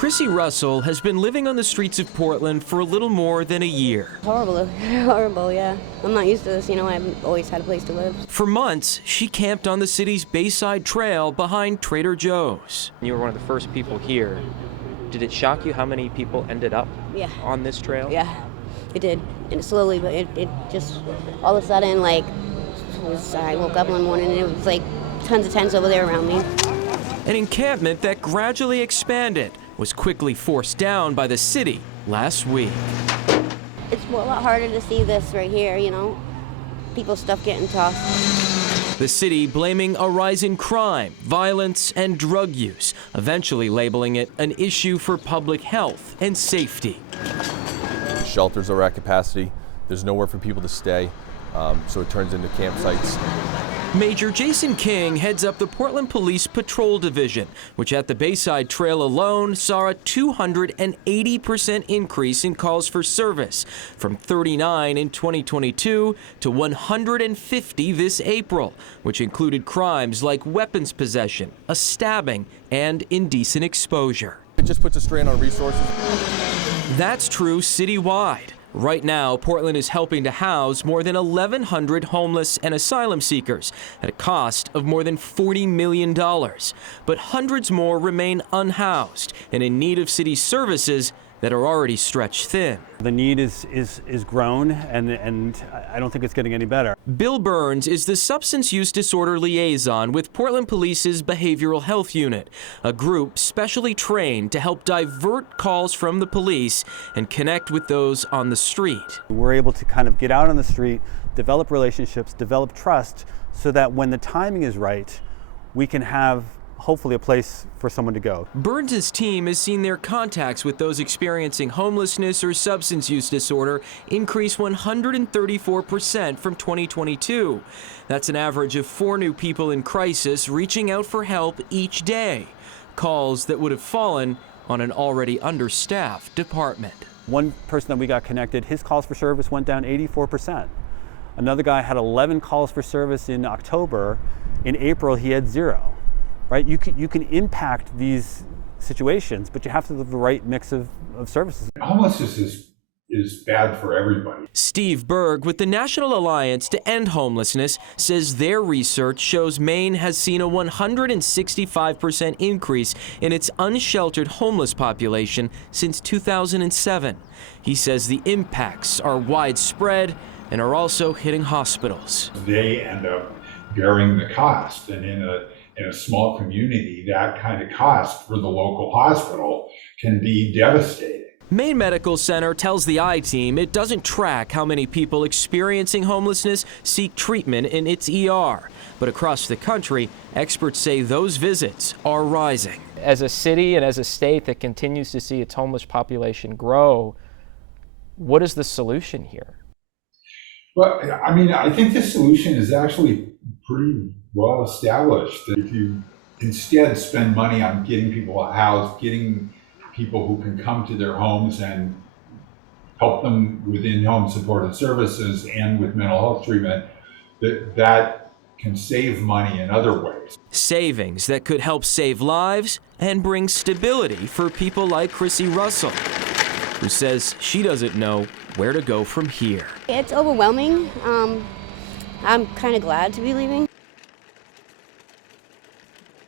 Chrissy Russel has been living on the streets of Portland for a little more than a year. Horrible, horrible, yeah. I'm not used to this, I've always had a place to live. For months, she camped on the city's Bayside Trail behind Trader Joe's. You were one of the first people here. Did it shock you how many people ended up on this trail? Yeah, it did. And slowly, but it just, all of a sudden, I woke up one morning and it was like tons of tents over there around me. An encampment that gradually expanded was quickly forced down by the city last week. It's a lot harder to see this right here, people's stuff getting tossed. The city blaming a rise in crime, violence, and drug use, eventually labeling it an issue for public health and safety. Shelters are at capacity. There's nowhere for people to stay, so it turns into campsites. Major Jason King heads up the Portland Police Patrol Division, which at the Bayside Trail alone saw a 280% increase in calls for service, from 39 in 2022 to 150 this April, which included crimes like weapons possession, a stabbing, and indecent exposure. It just puts a strain on resources. That's true citywide. Right now, Portland is helping to house more than 1,100 homeless and asylum seekers at a cost of more than $40 million. But hundreds more remain unhoused and in need of city services that are already stretched thin. The need is grown, and I don't think it's getting any better. Bill Burns is the substance use disorder liaison with Portland Police's Behavioral Health Unit, a group specially trained to help divert calls from the police and connect with those on the street. We're able to kind of get out on the street, develop relationships, develop trust, so that when the timing is right, we can have hopefully a place for someone to go. Burns' team has seen their contacts with those experiencing homelessness or substance use disorder increase 134% from 2022. That's an average of 4 new people in crisis reaching out for help each day. Calls that would have fallen on an already understaffed department. One person that we got connected, his calls for service went down 84%. Another guy had 11 calls for service in October. In April, he had 0. Right? You can impact these situations, but you have to have the right mix of services. Homelessness is bad for everybody. Steve Berg with the National Alliance to End Homelessness says their research shows Maine has seen a 165% increase in its unsheltered homeless population since 2007. He says the impacts are widespread and are also hitting hospitals. They end up bearing the cost, and in a small community, that kind of cost for the local hospital can be devastating. Maine Medical Center tells the I-Team it doesn't track how many people experiencing homelessness seek treatment in its ER. But across the country, experts say those visits are rising. As a city and as a state that continues to see its homeless population grow, what is the solution here? Well, I think the solution is actually pretty well established. If you instead spend money on getting people housed, getting people who can come to their homes and help them with in-home supportive services and with mental health treatment, that can save money in other ways. Savings that could help save lives and bring stability for people like Chrissy Russel, who says she doesn't know where to go from here. It's overwhelming. I'm kind of glad to be leaving.